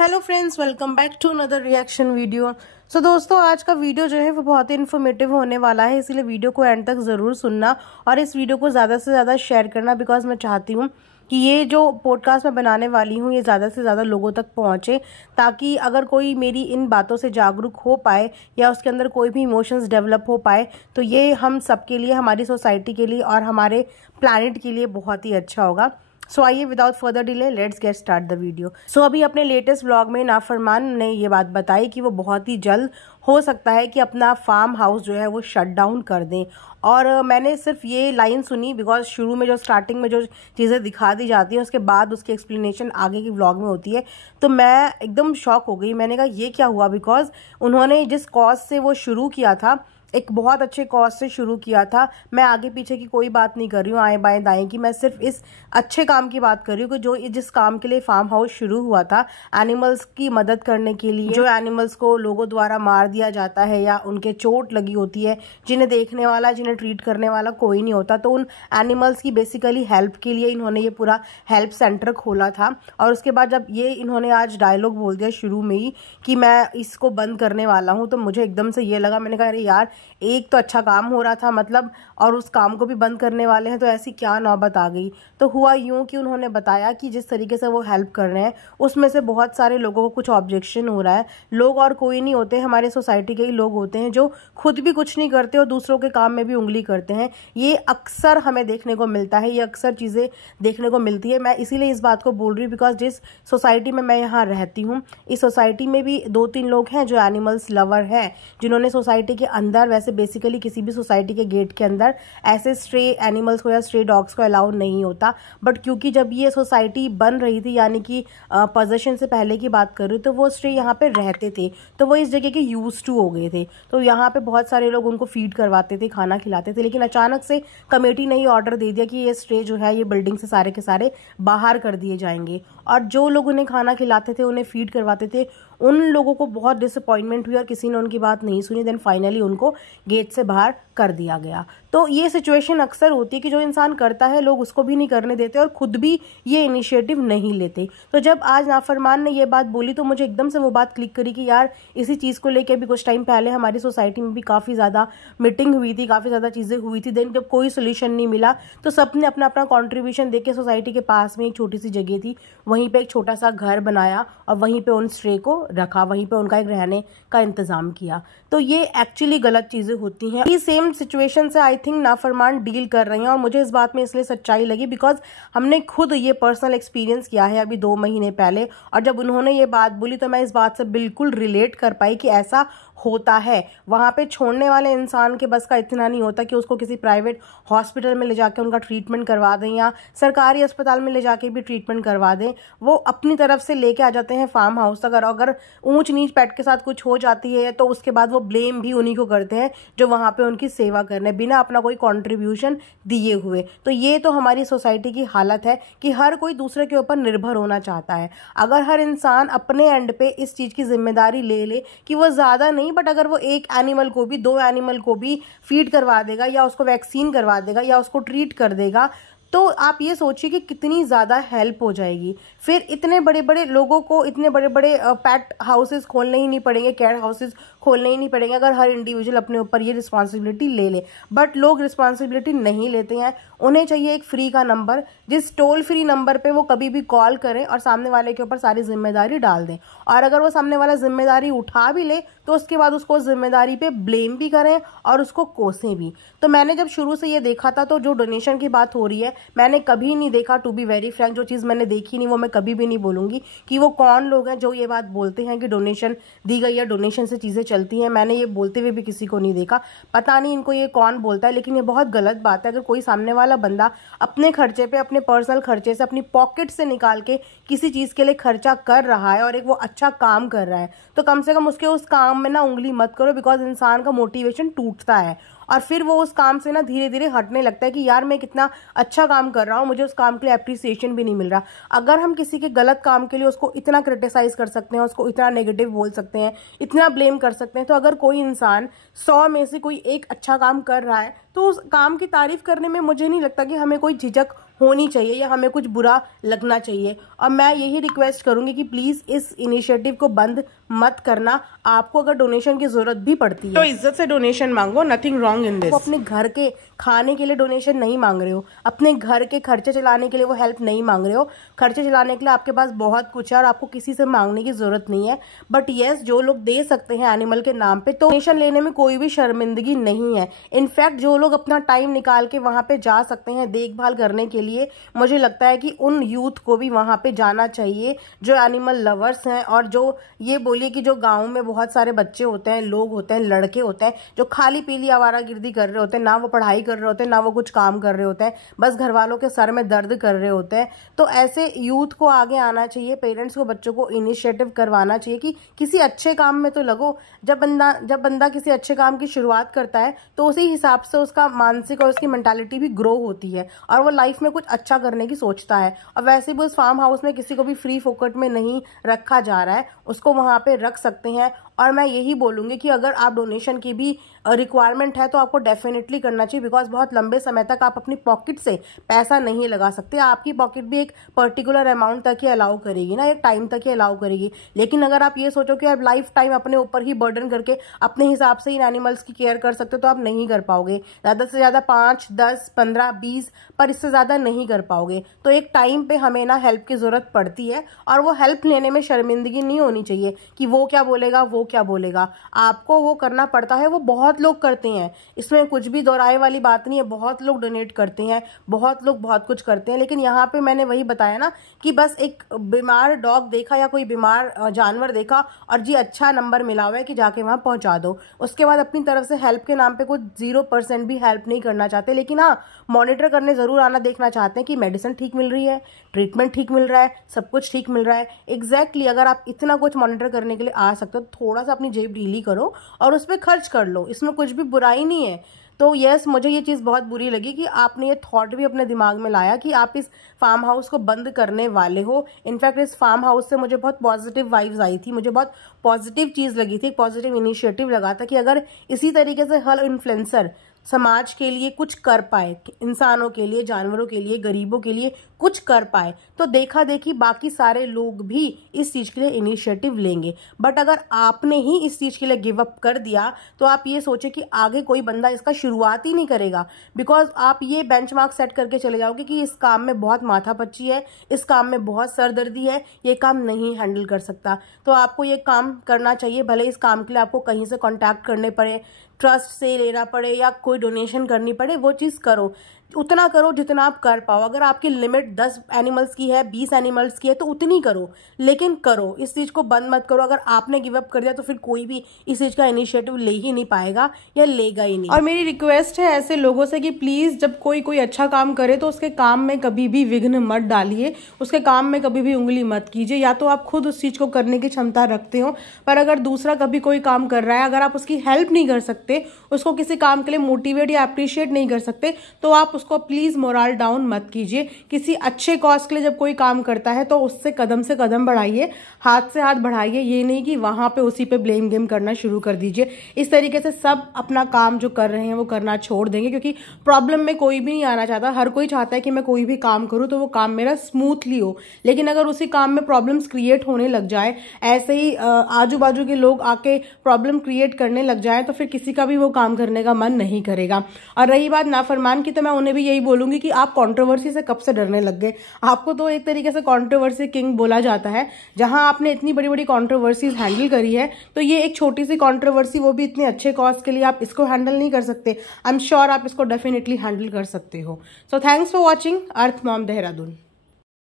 Hello friends, welcome back to another reaction video. So दोस्तों, आज का वीडियो जो है वो बहुत ही इन्फॉर्मेटिव होने वाला है, इसीलिए वीडियो को एंड तक ज़रूर सुनना और इस वीडियो को ज़्यादा से ज़्यादा शेयर करना, बिकॉज मैं चाहती हूँ कि ये जो पॉडकास्ट मैं बनाने वाली हूँ ये ज़्यादा से ज़्यादा लोगों तक पहुँचे, ताकि अगर कोई मेरी इन बातों से जागरूक हो पाए या उसके अंदर कोई भी इमोशंस डेवलप हो पाए तो ये हम सबके लिए, हमारी सोसाइटी के लिए और हमारे प्लैनेट के लिए बहुत ही अच्छा होगा। सो आइए without further delay let's get start the video. So अभी अपने लेटेस्ट व्लॉग में नाफरमान ने ये बात बताई कि वो बहुत ही जल्द हो सकता है कि अपना फार्म हाउस जो है वो शट डाउन कर दें। और मैंने सिर्फ ये लाइन सुनी बिकॉज शुरू में जो स्टार्टिंग में जो चीज़ें दिखा दी जाती हैं उसके बाद उसकी एक्सप्लेनेशन आगे की व्लॉग में होती है, तो मैं एकदम शॉक हो गई। मैंने कहा ये क्या हुआ, बिकॉज उन्होंने जिस कॉज से वो शुरू किया था, एक बहुत अच्छे कॉज से शुरू किया था। मैं आगे पीछे की कोई बात नहीं कर रही हूँ, आएँ बाएँ दाएँ की, मैं सिर्फ इस अच्छे काम की बात कर रही हूँ कि जो जिस काम के लिए फार्म हाउस शुरू हुआ था, एनिमल्स की मदद करने के लिए, जो एनिमल्स को लोगों द्वारा मार दिया जाता है या उनके चोट लगी होती है, जिन्हें देखने वाला, जिन्हें ट्रीट करने वाला कोई नहीं होता, तो उन एनिमल्स की बेसिकली हेल्प के लिए इन्होंने ये पूरा हेल्प सेंटर खोला था। और उसके बाद जब ये इन्होंने आज डायलॉग बोल दिया शुरू में ही कि मैं इसको बंद करने वाला हूँ, तो मुझे एकदम से ये लगा, मैंने कहा अरे यार, एक तो अच्छा काम हो रहा था मतलब, और उस काम को भी बंद करने वाले हैं, तो ऐसी क्या नौबत आ गई। तो हुआ यूं कि उन्होंने बताया कि जिस तरीके से वो हेल्प कर रहे हैं उसमें से बहुत सारे लोगों को कुछ ऑब्जेक्शन हो रहा है। लोग और कोई नहीं होते, हमारे सोसाइटी के ही लोग होते हैं जो खुद भी कुछ नहीं करते और दूसरों के काम में भी उंगली करते हैं। ये अक्सर हमें देखने को मिलता है, ये अक्सर चीज़ें देखने को मिलती है। मैं इसीलिए इस बात को बोल रही हूँ बिकॉज जिस सोसाइटी में मैं यहाँ रहती हूँ, इस सोसाइटी में भी 2-3 लोग हैं जो एनिमल्स लवर हैं, जिन्होंने सोसाइटी के अंदर, वैसे बेसिकली किसी भी सोसाइटी के गेट के अंदर ऐसे स्ट्रे एनिमल्स को या स्ट्रे डॉग्स को अलाउ नहीं होता, बट क्योंकि जब ये सोसाइटी बन रही थी, यानी कि पोजेशन से पहले की बात कर रही हूँ, तो वो स्ट्रे यहाँ पे रहते थे, तो वो इस जगह के यूज टू हो गए थे, तो यहाँ पे बहुत सारे लोग उनको फीड करवाते थे, खाना खिलाते थे। लेकिन अचानक से कमेटी ने ऑर्डर दे दिया कि ये स्ट्रे जो है ये बिल्डिंग से सारे के सारे बाहर कर दिए जाएंगे, और जो लोग उन्हें खाना खिलाते थे, उन्हें फीड करवाते थे, उन लोगों को बहुत डिसअपॉइंटमेंट हुई और किसी ने उनकी बात नहीं सुनी। देन फाइनली उनको गेट से बाहर कर दिया गया। तो ये सिचुएशन अक्सर होती है कि जो इंसान करता है लोग उसको भी नहीं करने देते और खुद भी ये इनिशिएटिव नहीं लेते। तो जब आज नाफरमान ने ये बात बोली तो मुझे एकदम से वो बात क्लिक करी कि यार, इसी चीज़ को लेकर भी कुछ टाइम पहले हमारी सोसाइटी में भी काफ़ी ज़्यादा मीटिंग हुई थी, काफ़ी ज़्यादा चीज़ें हुई थी। देन जब कोई सोल्यूशन नहीं मिला तो सबने अपना अपना कॉन्ट्रीब्यूशन देके सोसाइटी के पास में एक छोटी सी जगह थी, वहीं पर एक छोटा सा घर बनाया और वहीं पर उन स्ट्रे को रखा, वहीं पर उनका एक रहने का इंतज़ाम किया। तो ये एक्चुअली गलत चीज़ें होती हैं। ये सेम सिचुएशन से आई थिंक नाफरमान डील कर रहे हैं और मुझे इस बात में इसलिए सच्चाई लगी बिकॉज हमने खुद ये पर्सनल एक्सपीरियंस किया है अभी 2 महीने पहले, और जब उन्होंने ये बात बोली तो मैं इस बात से बिल्कुल रिलेट कर पाई कि ऐसा होता है। वहाँ पे छोड़ने वाले इंसान के बस का इतना नहीं होता कि उसको किसी प्राइवेट हॉस्पिटल में ले जाके उनका ट्रीटमेंट करवा दें या सरकारी अस्पताल में ले जाके भी ट्रीटमेंट करवा दें। वो अपनी तरफ से लेके आ जाते हैं फार्म हाउस तक, अगर ऊंच नीच पेट के साथ कुछ हो जाती है तो उसके बाद वो ब्लेम भी उन्हीं को करते हैं जो वहाँ पे उनकी सेवा करने, बिना अपना कोई कॉन्ट्रीब्यूशन दिए हुए। तो ये तो हमारी सोसाइटी की हालत है कि हर कोई दूसरे के ऊपर निर्भर होना चाहता है। अगर हर इंसान अपने एंड पे इस चीज़ की जिम्मेदारी ले ले कि वो ज़्यादा नहीं, बट अगर वो एक एनिमल को भी, 2 एनिमल को भी फीड करवा देगा या उसको वैक्सीन करवा देगा या उसको ट्रीट कर देगा, तो आप ये सोचिए कि कितनी ज़्यादा हेल्प हो जाएगी। फिर इतने बड़े बड़े लोगों को इतने बड़े बड़े पेट हाउसेस खोलने ही नहीं पड़ेंगे, कैट हाउसेस खोलने ही नहीं पड़ेंगे, अगर हर इंडिविजुअल अपने ऊपर ये रिस्पॉन्सिबिलिटी ले ले। बट लोग रिस्पॉन्सिबिलिटी नहीं लेते हैं। उन्हें चाहिए एक फ्री का नंबर, जिस टोल फ्री नंबर पे वो कभी भी कॉल करें और सामने वाले के ऊपर सारी जिम्मेदारी डाल दें, और अगर वो सामने वाला जिम्मेदारी उठा भी ले तो उसके बाद उसको जिम्मेदारी पे ब्लेम भी करें और उसको कोसें भी। तो मैंने जब शुरू से ये देखा था, तो जो डोनेशन की बात हो रही है, मैंने कभी नहीं देखा, टू बी वेरी फ्रैंक, जो चीज़ मैंने देखी नहीं वो मैं कभी भी नहीं बोलूँगी कि वो कौन लोग हैं जो ये बात बोलते हैं कि डोनेशन दी गई या डोनेशन से चीज़ें चलती हैं। मैंने ये बोलते हुए भी किसी को नहीं देखा, पता नहीं इनको ये कौन बोलता है, लेकिन ये बहुत गलत बात है। अगर कोई सामने वाला बंदा अपने खर्चे पे, अपने पर्सनल खर्चे से, अपनी पॉकेट से निकाल के किसी चीज़ के लिए खर्चा कर रहा है और एक वो अच्छा काम कर रहा है, तो कम से कम उसके उस काम में ना उंगली मत करो, बिकॉज इंसान का मोटिवेशन टूटता है और फिर वो उस काम से ना धीरे धीरे हटने लगता है कि यार मैं कितना अच्छा काम कर रहा हूँ, मुझे उस काम के लिए अप्रिसिएशन भी नहीं मिल रहा। अगर हम किसी के गलत काम के लिए उसको इतना क्रिटिसाइज कर सकते हैं, उसको इतना नेगेटिव बोल सकते हैं, इतना ब्लेम कर सकते हैं, तो अगर कोई इंसान 100 में से कोई एक अच्छा काम कर रहा है तो उस काम की तारीफ करने में मुझे नहीं लगता कि हमें कोई झिझक होनी चाहिए या हमें कुछ बुरा लगना चाहिए। और मैं यही रिक्वेस्ट करूंगी कि प्लीज़ इस इनिशिएटिव को बंद मत करना। आपको अगर डोनेशन की ज़रूरत भी पड़ती है तो इज्जत से डोनेशन मांगो, नथिंग रॉन्ग इन दिस। वो अपने घर के खाने के लिए डोनेशन नहीं मांग रहे हो, अपने घर के खर्चे चलाने के लिए वो हेल्प नहीं मांग रहे हो। खर्चे चलाने के लिए आपके पास बहुत कुछ है और आपको किसी से मांगने की ज़रूरत नहीं है। बट येस, जो लोग दे सकते हैं एनिमल के नाम पे, तो डोनेशन लेने में कोई भी शर्मिंदगी नहीं है। इनफैक्ट जो लोग अपना टाइम निकाल के वहाँ पे जा सकते हैं देखभाल करने के लिए, मुझे लगता है कि उन यूथ को भी वहाँ पे जाना चाहिए जो एनिमल लवर्स हैं। और जो ये बोलिए कि जो गाँव में बहुत सारे बच्चे होते हैं, लोग होते हैं, लड़के होते हैं जो खाली पीली आवारागर्दी कर रहे होते हैं, ना वो पढ़ाई कर रहे होते हैं, ना वो कुछ काम कर रहे होते हैं, बस घर वालों के सर में दर्द कर रहे होते हैं। तो ऐसे यूथ को आगे आना चाहिए, पेरेंट्स को बच्चों को इनिशिएटिव करवाना चाहिए कि किसी अच्छे काम में तो लगो। जब बंदा किसी अच्छे काम की शुरुआत करता है तो उसी हिसाब से उसका मानसिक और उसकी मेंटालिटी भी ग्रो होती है और वो लाइफ में कुछ अच्छा करने की सोचता है। और वैसे भी उस फार्म हाउस में किसी को भी फ्री फोकट में नहीं रखा जा रहा है, उसको वहाँ पे रख सकते हैं। और मैं यही बोलूँगी कि अगर आप डोनेशन की भी रिक्वायरमेंट है तो आपको डेफिनेटली करना चाहिए, बिकॉज बहुत लंबे समय तक आप अपनी पॉकेट से पैसा नहीं लगा सकते। आपकी पॉकेट भी एक पर्टिकुलर अमाउंट तक ही अलाउ करेगी ना, एक टाइम तक ही अलाउ करेगी। लेकिन अगर आप ये सोचो कि आप लाइफ टाइम अपने ऊपर ही बर्डन करके अपने हिसाब से इन एनिमल्स की केयर कर सकते हो, तो आप नहीं कर पाओगे। ज़्यादा से ज़्यादा 5, 10, 15, 20, पर इससे ज़्यादा नहीं कर पाओगे। तो एक टाइम पे हमें ना हेल्प की ज़रूरत पड़ती है और वो हेल्प लेने में शर्मिंदगी नहीं होनी चाहिए कि वो क्या बोलेगा, वो क्या बोलेगा। आपको वो करना पड़ता है, वो बहुत लोग करते हैं, इसमें कुछ भी दोहराए वाली बात नहीं है। बहुत लोग डोनेट करते हैं, बहुत लोग बहुत कुछ करते हैं। लेकिन यहाँ पे मैंने वही बताया ना कि बस एक बीमार डॉग देखा या कोई बीमार जानवर देखा और जी अच्छा नंबर मिला हुआ है कि जाके वहाँ पहुँचा दो, उसके बाद अपनी तरफ से हेल्प के नाम पे कुछ 0% भी हेल्प नहीं करना चाहते। लेकिन हाँ, मॉनिटर करने ज़रूर आना, देखना चाहते हैं कि मेडिसिन ठीक मिल रही है, ट्रीटमेंट ठीक मिल रहा है, सब कुछ ठीक मिल रहा है। एग्जैक्टली अगर आप इतना कुछ मॉनिटर करने के लिए आ सकते हो तो थोड़ा सा अपनी जेब ढीली करो और उस पर खर्च कर लो, इसमें कुछ भी बुराई नहीं है। तो यस, मुझे ये चीज़ बहुत बुरी लगी कि आपने ये थॉट भी अपने दिमाग में लाया कि आप इस फार्म हाउस को बंद करने वाले हो। इनफैक्ट इस फार्म हाउस से मुझे बहुत पॉजिटिव वाइब्स आई थी, मुझे बहुत पॉजिटिव चीज़ लगी थी, पॉजिटिव इनिशिएटिव लगा था कि अगर इसी तरीके से हर इन्फ्लुएंसर समाज के लिए कुछ कर पाए, इंसानों के लिए, जानवरों के लिए, गरीबों के लिए कुछ कर पाए, तो देखा देखी बाकी सारे लोग भी इस चीज़ के लिए इनिशिएटिव लेंगे। बट अगर आपने ही इस चीज़ के लिए गिव अप कर दिया तो आप ये सोचे कि आगे कोई बंदा इसका शुरुआत ही नहीं करेगा, बिकॉज आप ये बेंचमार्क सेट करके चले जाओगे कि इस काम में बहुत माथापच्ची है, इस काम में बहुत सरदर्दी है, ये काम नहीं हैंडल कर सकता। तो आपको ये काम करना चाहिए, भले इस काम के लिए आपको कहीं से कॉन्टैक्ट करने पड़े, ट्रस्ट से लेना पड़े या कोई डोनेशन करनी पड़े, वो चीज़ करो। उतना करो जितना आप कर पाओ। अगर आपकी लिमिट 10 एनिमल्स की है, 20 एनिमल्स की है, तो उतनी करो, लेकिन करो, इस चीज़ को बंद मत करो। अगर आपने गिव अप कर दिया तो फिर कोई भी इस चीज़ का इनिशिएटिव ले ही नहीं पाएगा या लेगा ही नहीं। और मेरी रिक्वेस्ट है ऐसे लोगों से कि प्लीज़ जब कोई अच्छा काम करे तो उसके काम में कभी भी विघ्न मत डालिए, उसके काम में कभी भी उंगली मत कीजिए। या तो आप खुद उस चीज़ को करने की क्षमता रखते हो, पर अगर दूसरा कभी कोई काम कर रहा है, अगर आप उसकी हेल्प नहीं कर सकते, उसको किसी काम के लिए मोटिवेट या अप्रिशिएट नहीं कर सकते, तो आप उसको प्लीज मोरल डाउन मत कीजिए। किसी अच्छे कॉज के लिए जब कोई काम करता है तो उससे कदम से कदम बढ़ाइए, हाथ से हाथ बढ़ाइए। ये नहीं कि वहां पे उसी पे ब्लेम गेम करना शुरू कर दीजिए। इस तरीके से सब अपना काम जो कर रहे हैं वो करना छोड़ देंगे, क्योंकि प्रॉब्लम में कोई भी नहीं आना चाहता। हर कोई चाहता है कि मैं कोई भी काम करूं तो वो काम मेरा स्मूथली हो। लेकिन अगर उसी काम में प्रॉब्लम्स क्रिएट होने लग जाए, ऐसे ही आजू बाजू के लोग आके प्रॉब्लम क्रिएट करने लग जाए, तो फिर किसी का भी वो काम करने का मन नहीं करेगा। और रही बात नाफरमान की, तो मैं उन्हें भी यही बोलूंगी कि आप कंट्रोवर्सी से कब से डरने लग गए। आपको तो एक तरीके से कंट्रोवर्सी किंग बोला जाता है। जहां आपने इतनी बड़ी बड़ी कंट्रोवर्सीज हैंडल करी है, तो ये एक छोटी सी कंट्रोवर्सी, वो भी इतने अच्छे कॉज के लिए, आप इसको हैंडल नहीं कर सकते। आई एम श्योर आप इसको डेफिनेटली हैंडल कर सकते हो। So thanks for watching earth mom Dehradun.